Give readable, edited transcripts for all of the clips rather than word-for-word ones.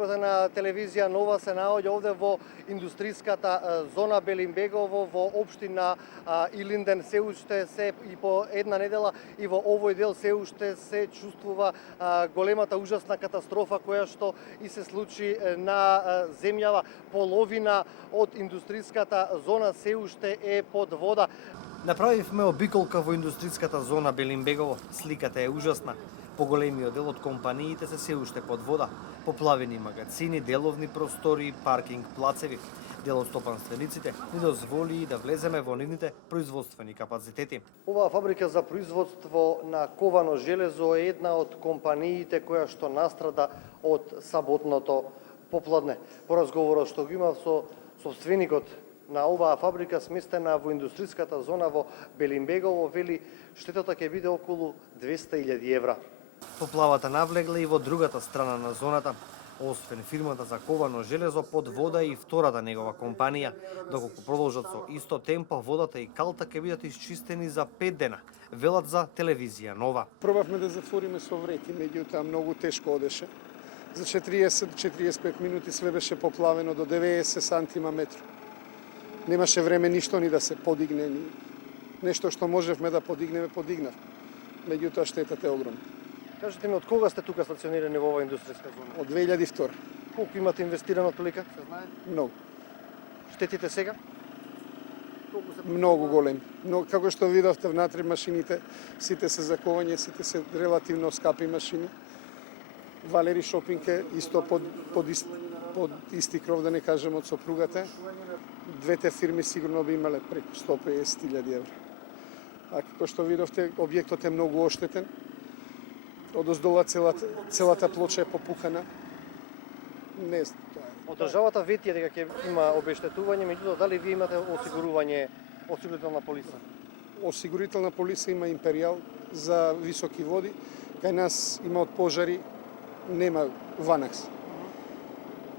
екипата на телевизија Нова се наоѓа овде во индустриската зона Белинбегово во општина Илинден. Се уште се и по една недела и во овој дел се уште се чувствува големата ужасна катастрофа која што и се случи на земјава. Половина од индустриската зона се уште е под вода. Направивме обиколка во индустриската зона Белинбегово. Сликата е ужасна. Поголемиот дел од компаниите се уште под вода. Поплавени магазини, деловни простори, паркинг плацеви. Дел од стопанствениците ни дозволи да влеземе во нивните производствени капацитети. Оваа фабрика за производство на ковано железо е една од компаниите која што настрада од саботното попладне. По разговорот што го имав со собственикот на оваа фабрика сместена во индустриската зона во Белинбегово, вели штетата ќе биде околу 200.000 евра. Поплавата навлегла и во другата страна на зоната. Освен фирмата за ковано железо, под вода и втората негова компанија. Доколку продолжат со исто темпо, водата и калта ќе бидат исчистени за 5 дена, велат за телевизија Нова. Пробавме да затвориме со врети, меѓутоа многу тешко одеше. За 40-45 минути све беше поплавено до 90 сантима метро. Немаше време ништо ни да се подигне, ни нешто што можевме да подигнеме, подигнав. Меѓутоа штетата е огромна. Кажете ми, од кога сте тука стационирани во оваа индустријска зона? Од 2002. Колку имате инвестирано отприлика? Се знае? Многу. Штетите сега? Колку се Многу големи. Но како што видовте внатре машините, сите се за ковање, сите се релативно скапи машини. Валери Шопинг е исто под исти кров, да не кажем, од сопругата. Двете фирми сигурно би имале преку 150.000 евра. А како што видовте, објектот е многу оштетен. Одоздола целата плоча е попукана. Не знам, тоа е. Од државата ветија дека ќе има обештетување, меѓутоа дали вие имате осигурителна полиса? Осигурителна полиса има Империјал за високи води. Кај нас има од пожари, нема Ванакс.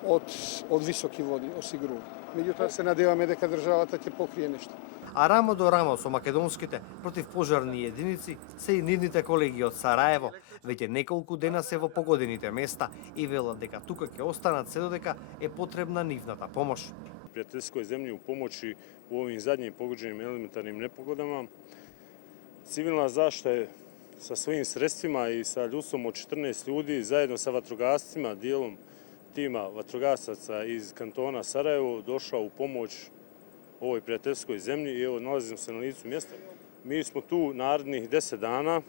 Од високи води осигурува. Меѓутоа се надеваме дека државата ќе покрие нешто. А рамо до рамо со македонските противпожарни единици се и нивните колеги од Сараево. Веќе неколку дена се во погодените места и велат дека тука ќе останат се додека е потребна нивната помош. Пријателјској земји у помоќи у овим задњим погодженим елементарним непогодама. Цивилна заштита е sa svojim sredstvima i sa ljudstvom od 14 ljudi zajedno sa vatrogascima, dijelom tima vatrogasaca iz kantona Sarajevo došao u pomoć ovoj prijateljskoj zemlji i evo nalazimo se na licu mjesta. Mi smo tu narednih 10 dana.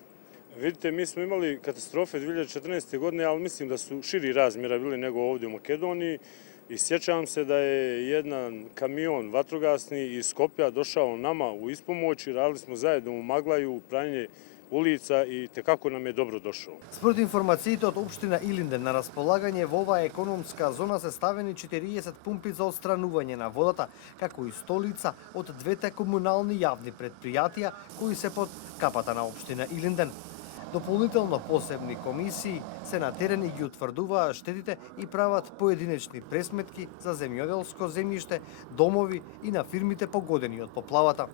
Vidite, mi smo imali katastrofe 2014. godine, ali mislim da su širi razmjera bili nego ovdje u Makedoniji. I sjećam se da je jedan kamion vatrogasni iz Skopja došao nama u ispomoć i radili smo zajedno u Maglaju, pranje улица и како нам е добро дошол. Според информациите од општина Илинден на располагање во оваа економска зона се ставени 40 пумпи за отстранување на водата, како и столица од двете комунални јавни предпријатија кои се под капата на општина Илинден. Дополнително посебни комисии се на терен и ги утврдуваат штетите и прават поединечни пресметки за земјоделско земјиште, домови и на фирмите погодени од поплавата.